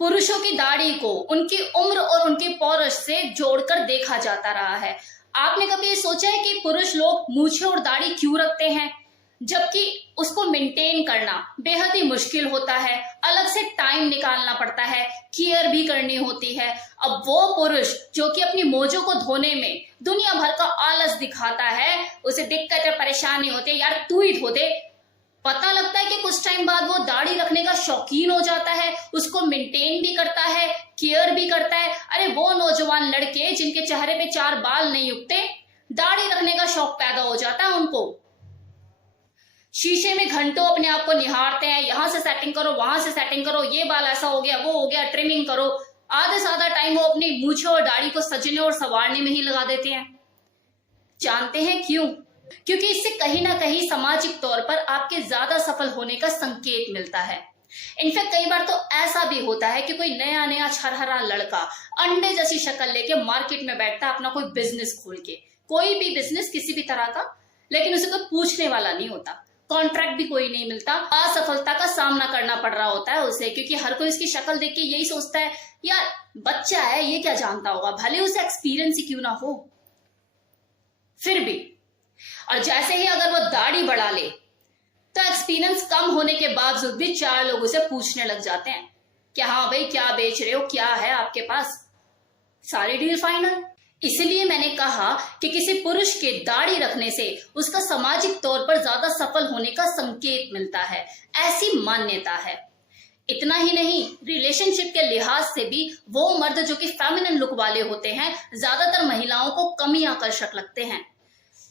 पुरुषों की दाढ़ी को उनकी उम्र और उनके पौरुष से जोड़कर देखा जाता रहा है। आपने कभी ये सोचा है कि पुरुष लोग मूछें और दाढ़ी क्यों रखते हैं, जबकि उसको मेंटेन करना बेहद ही मुश्किल होता है, अलग से टाइम निकालना पड़ता है, केयर भी करनी होती है। अब वो पुरुष जो कि अपनी मोजों को धोने में दुनिया भर का आलस दिखाता है, उसे दिक्कत और परेशानी होती है, यार तू ही धो दे। पता लगता है कि कुछ टाइम बाद वो दाढ़ी रखने का शौकीन हो जाता है, उसको मेंटेन भी करता है, केयर भी करता है। अरे वो नौजवान लड़के जिनके चेहरे पे 4 बाल नहीं उगते, दाढ़ी रखने का शौक पैदा हो जाता है उनको। शीशे में घंटों अपने आप को निहारते हैं, यहां से सेटिंग करो, वहां से सेटिंग करो, ये बाल ऐसा हो गया, वो हो गया, ट्रिमिंग करो। आधे से आधा टाइम वो अपनी मूछों और दाढ़ी को सजने और संवारने में ही लगा देते हैं। जानते हैं क्यों? क्योंकि इससे कहीं ना कहीं सामाजिक तौर पर आपके ज्यादा सफल होने का संकेत मिलता है। इनफैक्ट कई बार तो ऐसा भी होता है कि कोई नया नया छरहरा लड़का अंडे जैसी शक्ल लेके मार्केट में बैठता है अपना कोई बिजनेस खोल के, कोई भी बिजनेस किसी भी तरह का, लेकिन उसे कोई पूछने वाला नहीं होता, कॉन्ट्रैक्ट भी कोई नहीं मिलता, असफलता का सामना करना पड़ रहा होता है उसे, क्योंकि हर कोई उसकी शक्ल देख के यही सोचता है यार बच्चा है, ये क्या जानता होगा, भले उसे एक्सपीरियंस ही क्यों ना हो। फिर भी और जैसे ही अगर वो दाढ़ी बढ़ा ले तो एक्सपीरियंस कम होने के बावजूद भी 4 लोग उसे पूछने लग जाते हैं कि हाँ भाई क्या बेच रहे हो, क्या है आपके पास, सारी डील फाइनल। इसलिए मैंने कहा कि किसी पुरुष के दाढ़ी रखने से उसका सामाजिक तौर पर ज्यादा सफल होने का संकेत मिलता है, ऐसी मान्यता है। इतना ही नहीं, रिलेशनशिप के लिहाज से भी वो मर्द जो कि फेमिनिन लुक वाले होते हैं ज्यादातर महिलाओं को कम ही आकर्षक लगते हैं।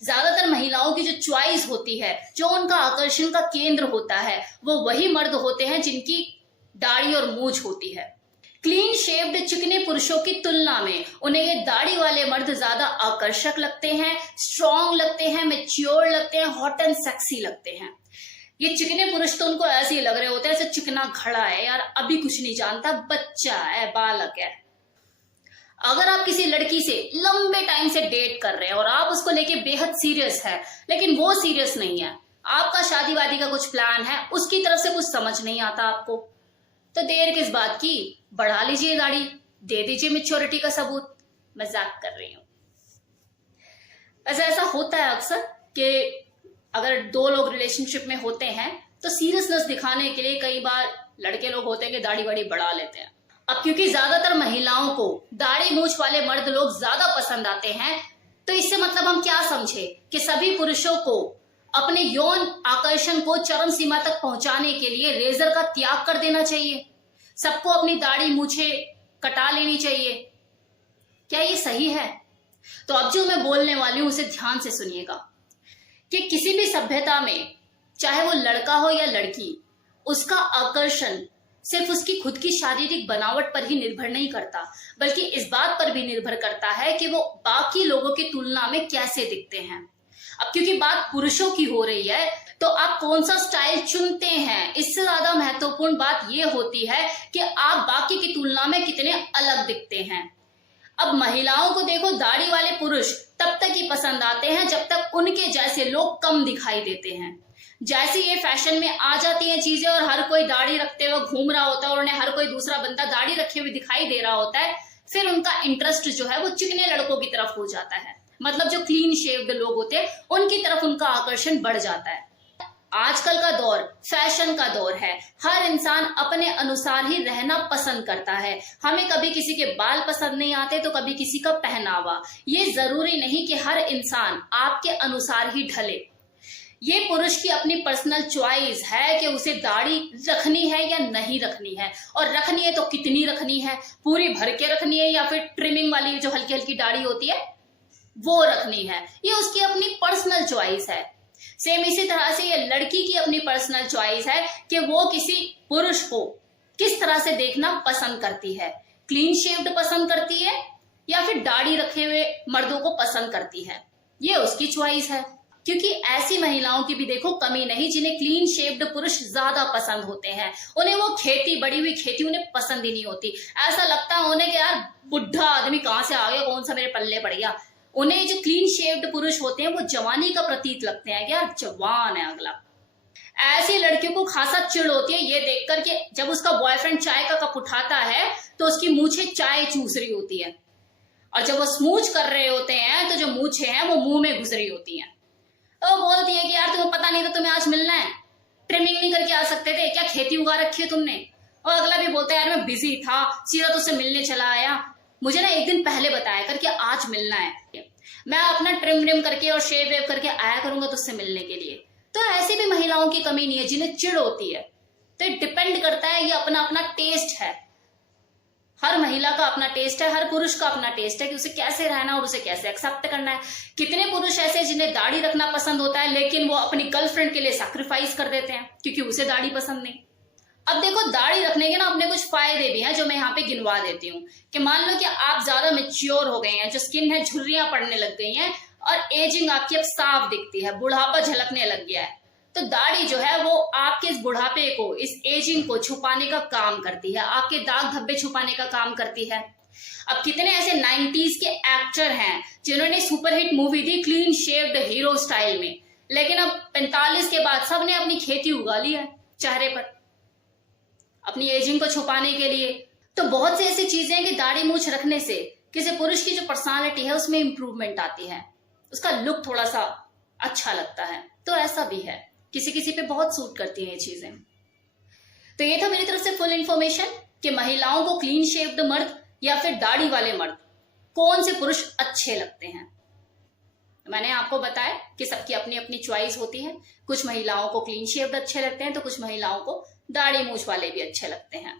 ज्यादातर महिलाओं की जो च्वाइस होती है, जो उनका आकर्षण का केंद्र होता है, वो वही मर्द होते हैं जिनकी दाढ़ी और मूंछ होती है। क्लीन शेव्ड चिकने पुरुषों की तुलना में उन्हें ये दाढ़ी वाले मर्द ज्यादा आकर्षक लगते हैं, स्ट्रॉन्ग लगते हैं, मैच्योर लगते हैं, हॉट एंड सेक्सी लगते हैं। ये चिकने पुरुष तो उनको ऐसे ही लग रहे होते हैं जैसे चिकना घड़ा है, यार अभी कुछ नहीं जानता, बच्चा है, बालक है। अगर आप किसी लड़की से लंबे टाइम से डेट कर रहे हैं और आप उसको लेके बेहद सीरियस है, लेकिन वो सीरियस नहीं है, आपका शादी वादी का कुछ प्लान है, उसकी तरफ से कुछ समझ नहीं आता आपको, तो देर किस बात की, बढ़ा लीजिए दाढ़ी, दे दीजिए मैच्योरिटी का सबूत। मजाक कर रही हूं। वैसे ऐसा होता है अक्सर कि अगर 2 लोग रिलेशनशिप में होते हैं तो सीरियसनेस दिखाने के लिए कई बार लड़के लोग होते हैं कि दाढ़ी वाड़ी बढ़ा लेते हैं। अब क्योंकि ज्यादातर महिलाओं को दाढ़ी मूंछ वाले मर्द लोग ज्यादा पसंद आते हैं, तो इससे मतलब हम क्या समझे कि सभी पुरुषों को अपने यौन आकर्षण को चरम सीमा तक पहुंचाने के लिए रेजर का त्याग कर देना चाहिए, सबको अपनी दाढ़ी मूछे कटा लेनी चाहिए। क्या ये सही है? तो अब जो मैं बोलने वाली हूं उसे ध्यान से सुनिएगा कि किसी भी सभ्यता में, चाहे वो लड़का हो या लड़की, उसका आकर्षण सिर्फ उसकी खुद की शारीरिक बनावट पर ही निर्भर नहीं करता, बल्कि इस बात पर भी निर्भर करता है कि वो बाकी लोगों की तुलना में कैसे दिखते हैं। अब क्योंकि बात पुरुषों की हो रही है, तो आप कौन सा स्टाइल चुनते हैं, इससे ज्यादा महत्वपूर्ण बात यह होती है कि आप बाकी की तुलना में कितने अलग दिखते हैं। अब महिलाओं को देखो, दाढ़ी वाले पुरुष तब तक ही पसंद आते हैं जब तक उनके जैसे लोग कम दिखाई देते हैं। जैसे ये फैशन में आ जाती हैं चीजें और हर कोई दाढ़ी रखते हुए घूम रहा होता है और उन्हें हर कोई दूसरा बंदा दाढ़ी रखे हुए दिखाई दे रहा होता है, फिर उनका इंटरेस्ट जो है वो चिकने लड़कों की तरफ हो जाता है, मतलब जो क्लीन शेव्ड लोग होते हैं उनकी तरफ उनका आकर्षण बढ़ जाता है। आजकल का दौर फैशन का दौर है, हर इंसान अपने अनुसार ही रहना पसंद करता है। हमें कभी किसी के बाल पसंद नहीं आते तो कभी किसी का पहनावा। ये जरूरी नहीं कि हर इंसान आपके अनुसार ही ढले। ये पुरुष की अपनी पर्सनल चॉइस है कि उसे दाढ़ी रखनी है या नहीं रखनी है, और रखनी है तो कितनी रखनी है, पूरी भर के रखनी है या फिर ट्रिमिंग वाली जो हल्की हल्की दाढ़ी होती है वो रखनी है। ये उसकी अपनी पर्सनल चॉइस है। सेम इसी तरह से ये लड़की की अपनी पर्सनल चॉइस है कि वो किसी पुरुष को किस तरह से देखना पसंद करती है, क्लीन शेव्ड पसंद करती है या फिर दाढ़ी रखे हुए मर्दों को पसंद करती है, ये उसकी चॉइस है। क्योंकि ऐसी महिलाओं की भी देखो कमी नहीं जिन्हें क्लीन शेव्ड पुरुष ज्यादा पसंद होते हैं। उन्हें वो खेती, बड़ी हुई खेती उन्हें पसंद ही नहीं होती। ऐसा लगता है उन्हें कि यार बुढ़ा आदमी कहां से आ गया, कौन सा मेरे पल्ले पड़ गया। उन्हें जो क्लीन शेव्ड पुरुष होते हैं वो जवानी का प्रतीक लगते हैं कि यार जवान है अगला। ऐसी लड़कियों को खासा चिढ़ होती है ये देखकर कि जब उसका बॉयफ्रेंड चाय का कप उठाता है तो उसकी मूछें चाय चूस रही होती है, और जब वो स्मूच कर रहे होते हैं तो जो मूछें हैं वो मुंह में घुस रही होती हैं। तो वो बोलती है कि यार तुम्हें पता नहीं था तुम्हें आज मिलना है, ट्रिमिंग नहीं करके आ सकते थे क्या, खेती उगा रखी है तुमने। और अगला भी बोलता है यार मैं बिजी था, सीधा तुझसे मिलने चला आया, मुझे ना एक दिन पहले बताया कर कि आज मिलना है, मैं अपना ट्रिम करके और शेव वेव करके आया करूंगा तुझसे मिलने के लिए। तो ऐसी भी महिलाओं की कमी नहीं है जिन्हें चिढ़ होती है। तो डिपेंड करता है, ये अपना अपना टेस्ट है, हर महिला का अपना टेस्ट है, हर पुरुष का अपना टेस्ट है कि उसे कैसे रहना और उसे कैसे एक्सेप्ट करना है। कितने पुरुष ऐसे जिन्हें दाढ़ी रखना पसंद होता है लेकिन वो अपनी गर्लफ्रेंड के लिए सैक्रिफाइस कर देते हैं क्योंकि उसे दाढ़ी पसंद नहीं। अब देखो दाढ़ी रखने के ना अपने कुछ फायदे भी हैं जो मैं यहाँ पे गिनवा देती हूँ। कि मान लो कि आप ज्यादा मेच्योर हो गए हैं, जो स्किन है झुर्रियां पड़ने लग गई हैं और एजिंग आपकी अब साफ दिखती है, बुढ़ापा झलकने लग गया है, तो दाढ़ी जो है वो आपके इस बुढ़ापे को, इस एजिंग को छुपाने का काम करती है, आपके दाग धब्बे छुपाने का काम करती है। अब कितने ऐसे 90s के एक्टर हैं जिन्होंने सुपरहिट मूवी दी क्लीन शेव्ड हीरो स्टाइल में, लेकिन अब 45 के बाद सबने अपनी खेती उगा ली है चेहरे पर अपनी एजिंग को छुपाने के लिए। तो बहुत सी ऐसी चीजें हैं कि दाढ़ी मूछ रखने से किसी पुरुष की जो पर्सनालिटी है उसमें इंप्रूवमेंट आती है, उसका लुक थोड़ा सा अच्छा लगता है। तो ऐसा भी है, किसी किसी पे बहुत सूट करती हैं ये चीजें। तो ये था मेरी तरफ से फुल इंफॉर्मेशन कि महिलाओं को क्लीन शेव्ड मर्द या फिर दाढ़ी वाले मर्द कौन से पुरुष अच्छे लगते हैं। मैंने आपको बताया कि सबकी अपनी अपनी चॉइस होती है, कुछ महिलाओं को क्लीन शेव्ड अच्छे लगते हैं तो कुछ महिलाओं को दाढ़ी मूछ वाले भी अच्छे लगते हैं।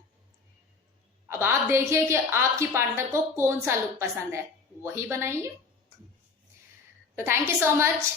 अब आप देखिए कि आपकी पार्टनर को कौन सा लुक पसंद है, वही बनाइए। तो थैंक यू सो मच।